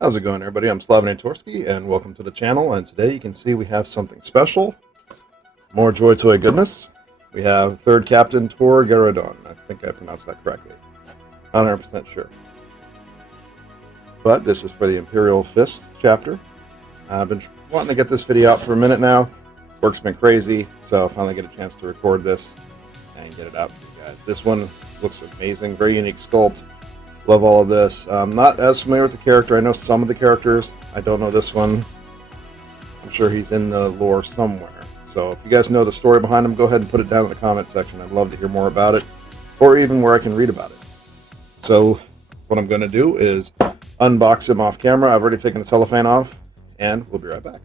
How's it going, everybody? I'm Slavinatorski, and welcome to the channel. And today you can see we have something special. More JoyToy goodness. We have 3rd Captain Tor Garadon. I think I pronounced that correctly. Not 100% sure. But this is for the Imperial Fists chapter. I've been wanting to get this video out for a minute now. Work's been crazy, so I finally get a chance to record this and get it out for you guys. This one looks amazing. Very unique sculpt. Love all of this. I'm not as familiar with the character. I know some of the characters. I don't know this one. I'm sure he's in the lore somewhere. So if you guys know the story behind him, go ahead and put it down in the comment section. I'd love to hear more about it, or even where I can read about it. So what I'm going to do is unbox him off camera. I've already taken the cellophane off, and we'll be right back.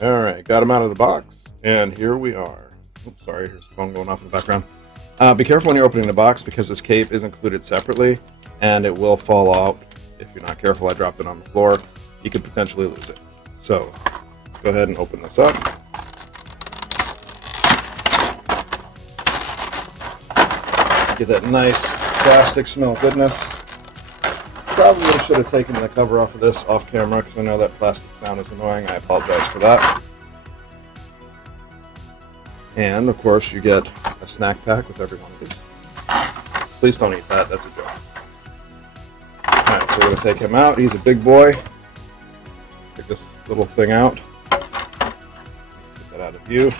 Alright, got him out of the box, and here we are. Oops, sorry, here's the phone going off in the background. Be careful when you're opening the box because this cape is included separately and it will fall out if you're not careful. I dropped it on the floor. You could potentially lose it. So let's go ahead and open this up. Get that nice plastic smell goodness. Probably should have taken the cover off of this off camera because I know that plastic sound is annoying. I apologize for that. And of course you get a snack pack with every one of these. Please don't eat that, that's a joke. Alright, so we're going to take him out. He's a big boy. Take this little thing out. Get that out of view.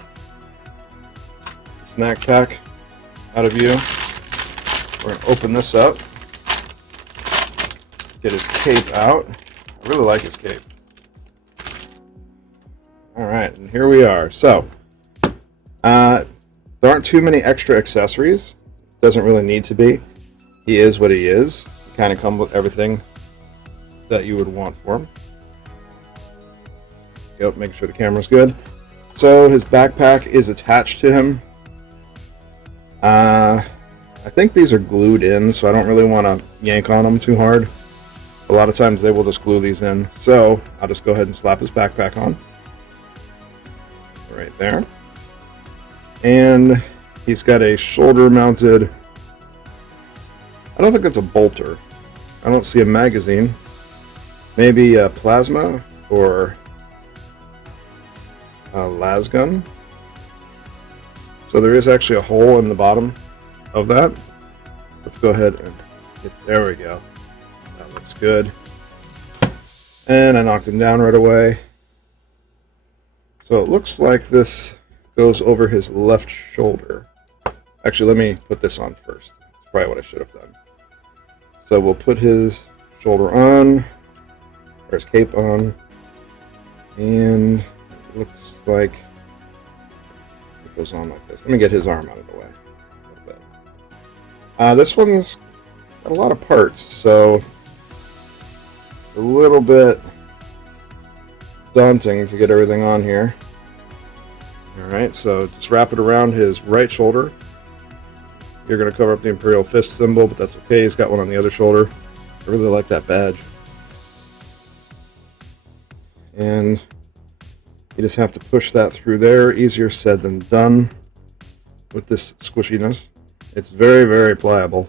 Snack pack out of view. We're going to open this up. Get his cape out. I really like his cape. Alright, and here we are. So, there aren't too many extra accessories. Doesn't really need to be. He is what he is. He kind of comes with everything that you would want for him. Yep, make sure the camera's good. So his backpack is attached to him. I think these are glued in, so I don't really want to yank on them too hard. A lot of times they will just glue these in. So I'll just go ahead and slap his backpack on. Right there. And he's got a shoulder-mounted, I don't think that's a bolter. I don't see a magazine. Maybe a plasma or a las gun. So there is actually a hole in the bottom of that. Let's go ahead and there we go. That looks good. And I knocked him down right away. So it looks like this goes over his left shoulder. Actually, let me put this on first. That's probably what I should have done. So we'll put his shoulder on, or his cape on, and it looks like it goes on like this. Let me get his arm out of the way a little bit. This one's got a lot of parts, so a little bit daunting to get everything on here. Alright, so just wrap it around his right shoulder. You're going to cover up the Imperial fist symbol, but that's okay. He's got one on the other shoulder. I really like that badge. And you just have to push that through there. Easier said than done with this squishiness. It's very, very pliable.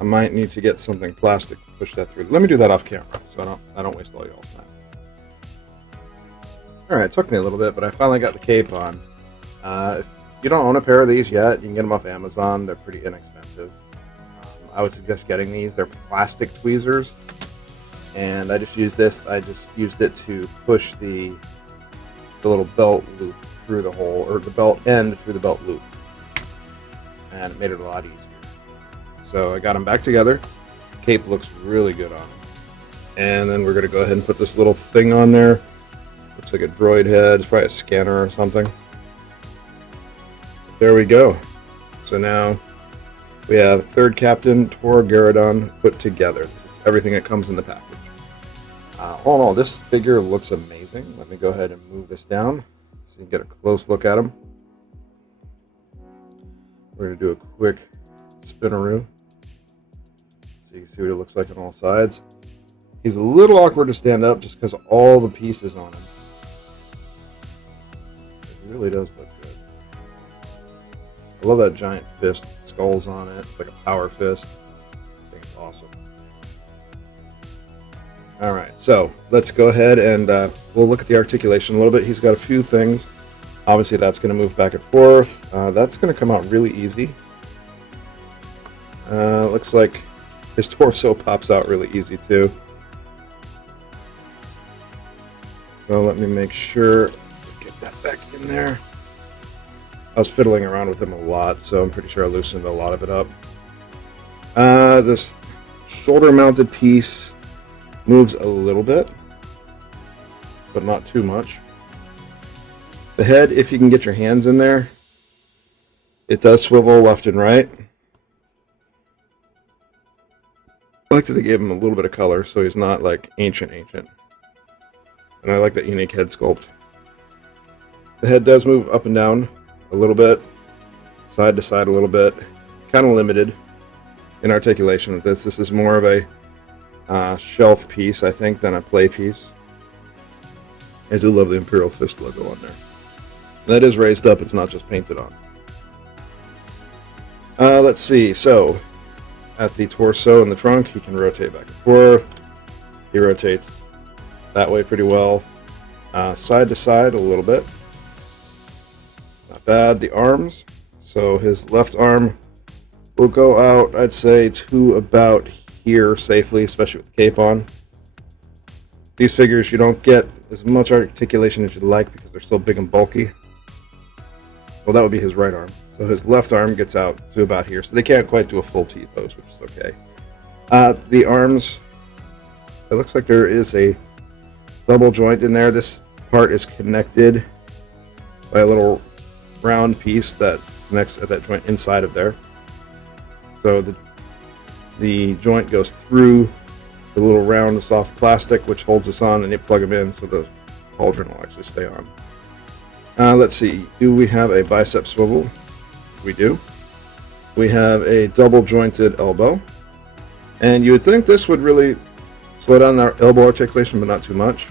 I might need to get something plastic to push that through. Let me do that off camera so I don't waste all y'all's time. Alright, it took me a little bit, but I finally got the cape on. If you don't own a pair of these yet, you can get them off Amazon. They're pretty inexpensive. I would suggest getting these. They're plastic tweezers. And I just used this. I just used it to push the little belt loop through the hole, or the belt end through the belt loop. And it made it a lot easier. So I got them back together. The cape looks really good on them. And then we're going to go ahead and put this little thing on there. Looks like a droid head. It's probably a scanner or something. There we go. So now we have 3rd Captain Tor Garadon put together. This is everything that comes in the package. All in all, this figure looks amazing. Let me go ahead and move this down so you can get a close look at him. We're going to do a quick spinaroo so you can see what it looks like on all sides. He's a little awkward to stand up just because of all the pieces on him. It really does look good. I love that giant fist with skulls on it. It's like a power fist. I think it's awesome. Alright, so let's go ahead and we'll look at the articulation a little bit. He's got a few things. Obviously that's going to move back and forth. That's going to come out really easy. Looks like his torso pops out really easy too. So let me make sure get that back in there. I was fiddling around with him a lot, so I'm pretty sure I loosened a lot of it up. This shoulder-mounted piece moves a little bit, but not too much. The head, if you can get your hands in there, it does swivel left and right. I like that they gave him a little bit of color, so he's not like ancient. And I like that unique head sculpt. The head does move up and down a little bit, side to side a little bit. Kind of limited in articulation with this. This is more of a shelf piece, I think, than a play piece. I do love the Imperial fist logo on there. That is raised up, it's not just painted on. Let's see, so at the torso and the trunk, he can rotate back and forth. He rotates that way pretty well. Side to side a little bit. Not bad. The arms, so his left arm will go out, I'd say, to about here safely, especially with the cape on. These figures, you don't get as much articulation as you'd like because they're so big and bulky. Well, that would be his right arm. So his left arm gets out to about here. So they can't quite do a full T-pose, which is okay. The arms, it looks like there is a double joint in there. This part is connected by a little round piece that connects at that joint inside of there. So the joint goes through the little round soft plastic which holds this on, and you plug them in so the pauldron will actually stay on. Let's see, do we have a bicep swivel? We do. We have a double jointed elbow, and you would think this would really slow down our elbow articulation, but not too much.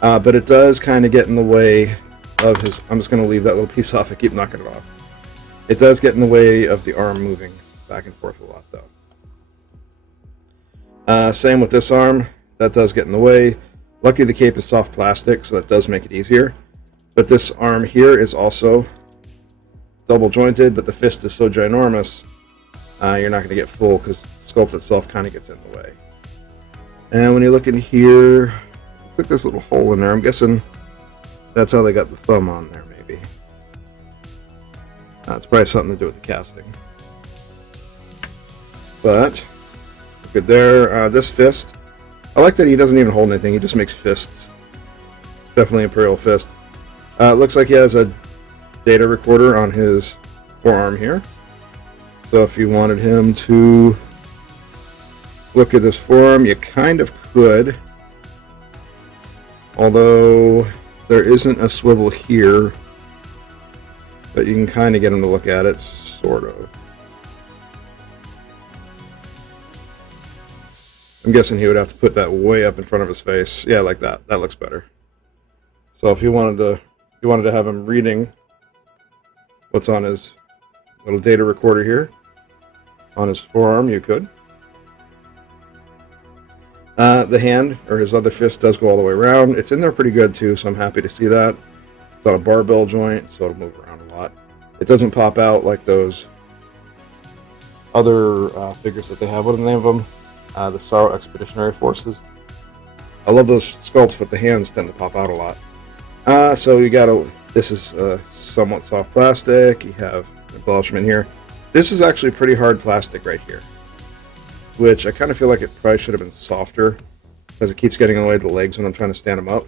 But it does kind of get in the way of his. I'm just going to leave that little piece off. I keep knocking it off. It does get in the way of the arm moving back and forth a lot, though. Same with this arm. That does get in the way. Lucky the cape is soft plastic, so that does make it easier. But this arm here is also double jointed, but the fist is so ginormous, you're not going to get full because the sculpt itself kind of gets in the way. And when you look in here, look at this little hole in there. I'm guessing that's how they got the thumb on there, maybe. It's probably something to do with the casting. But look at there. This fist, I like that he doesn't even hold anything. He just makes fists. Definitely Imperial fist. Looks like he has a data recorder on his forearm here. So if you wanted him to look at this forearm, you kind of could. Although there isn't a swivel here, but you can kind of get him to look at it, sort of. I'm guessing he would have to put that way up in front of his face. Yeah, like that. That looks better. So if you wanted to have him reading what's on his little data recorder here on his forearm, you could. The hand, or his other fist, does go all the way around. It's in there pretty good too, so I'm happy to see that. It's on a barbell joint, so it'll move around a lot. It doesn't pop out like those other figures that they have. What are the name of them? The Sorrow Expeditionary Forces. I love those sculpts, but the hands tend to pop out a lot. So you got this is somewhat soft plastic. You have embellishment here. This is actually pretty hard plastic right here, which I kind of feel like it probably should have been softer because it keeps getting in the way of the legs when I'm trying to stand them up,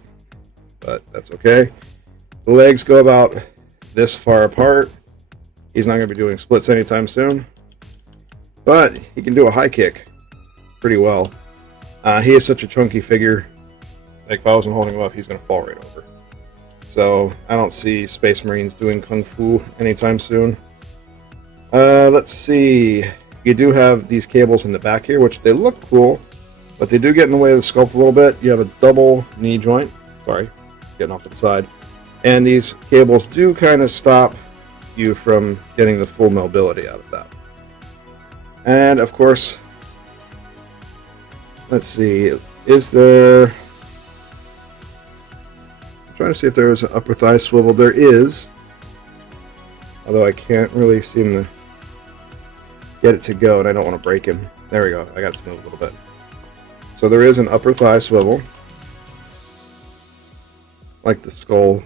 but that's okay. The legs go about this far apart. He's not going to be doing splits anytime soon, but he can do a high kick pretty well. He is such a chunky figure. Like if I wasn't holding him up, he's going to fall right over. So I don't see Space Marines doing Kung Fu anytime soon. Let's see. You do have these cables in the back here, which they look cool, but they do get in the way of the sculpt a little bit. You have a double knee joint. Sorry, getting off to the side. And these cables do kind of stop you from getting the full mobility out of that. And of course, let's see, is there... I'm trying to see if there is an upper thigh swivel. There is, although I can't really seem to get it to go, and I don't want to break him. There we go. I got it to move a little bit. So there is an upper thigh swivel. Like the skull.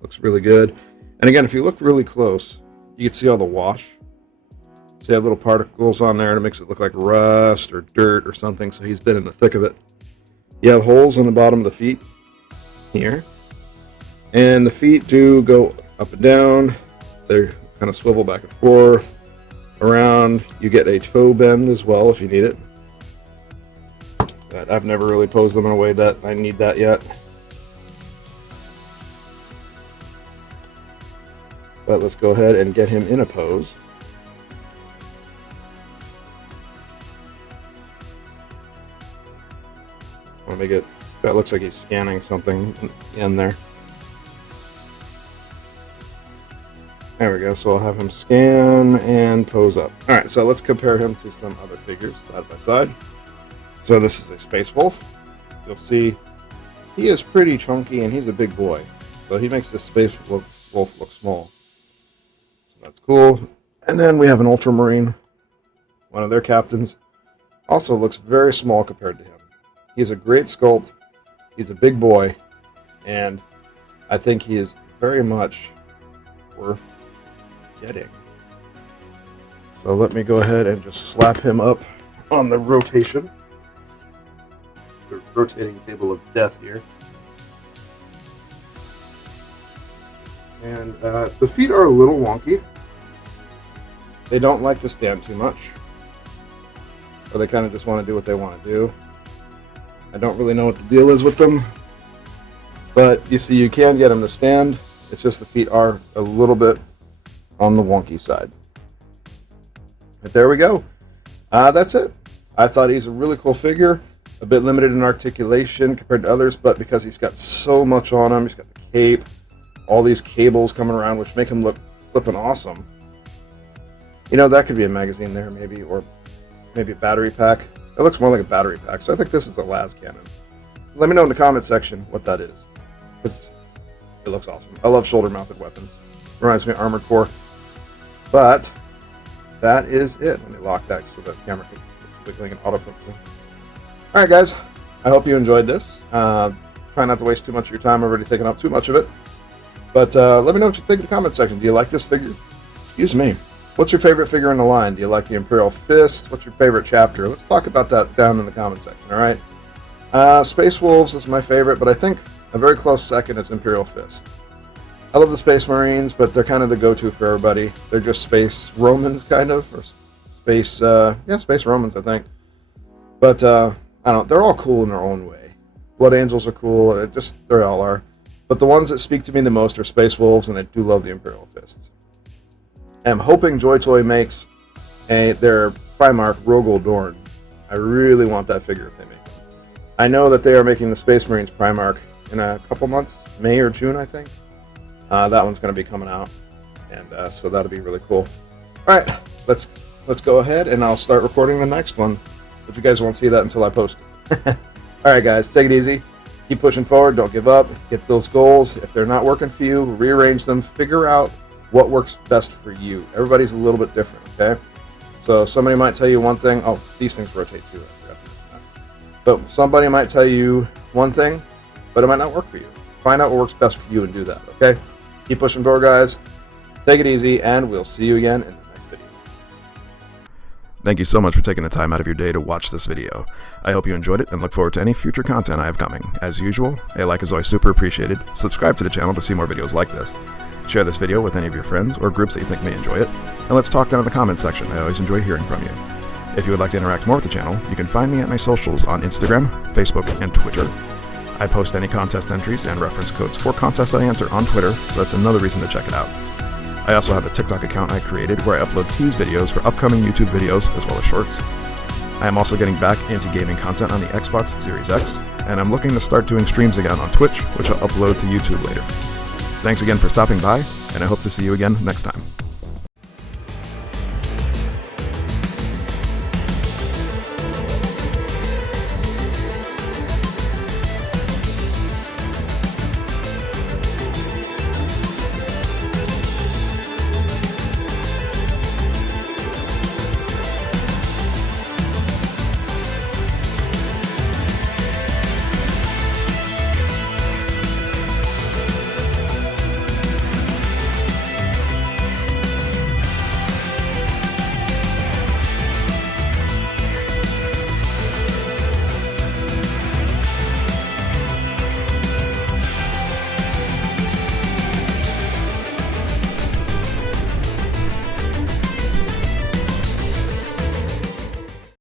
Looks really good. And again, if you look really close, you can see all the wash. See, I have little particles on there, and it makes it look like rust or dirt or something, so he's been in the thick of it. You have holes on the bottom of the feet here. And the feet do go up and down. They kind of swivel back and forth. Around, you get a toe bend as well if you need it. But I've never really posed them in a way that I need that yet. But let's go ahead and get him in a pose. I'll make it, that looks like he's scanning something in there. There we go, so I'll have him scan and pose up. Alright, so let's compare him to some other figures side by side. So this is a Space Wolf. You'll see he is pretty chunky and he's a big boy. So he makes this Space Wolf look small. So that's cool. And then we have an Ultramarine. One of their captains. Also looks very small compared to him. He's a great sculpt. He's a big boy. And I think he is very much worth getting. So let me go ahead and just slap him up on the rotation. The rotating table of death here. And the feet are a little wonky. They don't like to stand too much. Or they kind of just want to do what they want to do. I don't really know what the deal is with them. But you see, you can get them to stand. It's just the feet are a little bit on the wonky side. But there we go. That's it. I thought he's a really cool figure. A bit limited in articulation compared to others, but because he's got so much on him, he's got the cape, all these cables coming around, which make him look flippin' awesome. You know, that could be a magazine there, maybe, or maybe a battery pack. It looks more like a battery pack, so I think this is a las cannon. Let me know in the comment section what that is, because it looks awesome. I love shoulder-mounted weapons. Reminds me of Armored Core. But that is it. Let me lock that so the camera can wiggling and autofocusing. Alright guys, I hope you enjoyed this. Try not to waste too much of your time. I've already taken up too much of it. But let me know what you think in the comment section. Do you like this figure? Excuse me. What's your favorite figure in the line? Do you like the Imperial Fist? What's your favorite chapter? Let's talk about that down in the comment section, alright? Space Wolves is my favorite, but I think a very close second is Imperial Fist. I love the Space Marines, but they're kind of the go-to for everybody. They're just Space Romans, kind of, or Space, yeah, Space Romans, I think. But, I don't know, they're all cool in their own way. Blood Angels are cool, they all are. But the ones that speak to me the most are Space Wolves, and I do love the Imperial Fists. I'm hoping JoyToy makes their Primarch Rogol Dorn. I really want that figure if they make it. I know that they are making the Space Marines Primarch in a couple months, May or June, I think. That one's going to be coming out, and so that'll be really cool. All right, let's go ahead, and I'll start recording the next one. But you guys won't see that until I post it. All right, guys, take it easy. Keep pushing forward. Don't give up. Get those goals. If they're not working for you, rearrange them. Figure out what works best for you. Everybody's a little bit different, okay? So somebody might tell you one thing. Oh, these things rotate too. I forgot to mention that. But somebody might tell you one thing, but it might not work for you. Find out what works best for you and do that, okay? Keep pushing forward, guys. Take it easy, and we'll see you again in the next video. Thank you so much for taking the time out of your day to watch this video. I hope you enjoyed it and look forward to any future content I have coming. As usual, a like is always super appreciated. Subscribe to the channel to see more videos like this. Share this video with any of your friends or groups that you think may enjoy it. And let's talk down in the comments section. I always enjoy hearing from you. If you would like to interact more with the channel, you can find me at my socials on Instagram, Facebook, and Twitter. I post any contest entries and reference codes for contests I enter on Twitter, so that's another reason to check it out. I also have a TikTok account I created where I upload tease videos for upcoming YouTube videos as well as shorts. I am also getting back into gaming content on the Xbox Series X, and I'm looking to start doing streams again on Twitch, which I'll upload to YouTube later. Thanks again for stopping by, and I hope to see you again next time.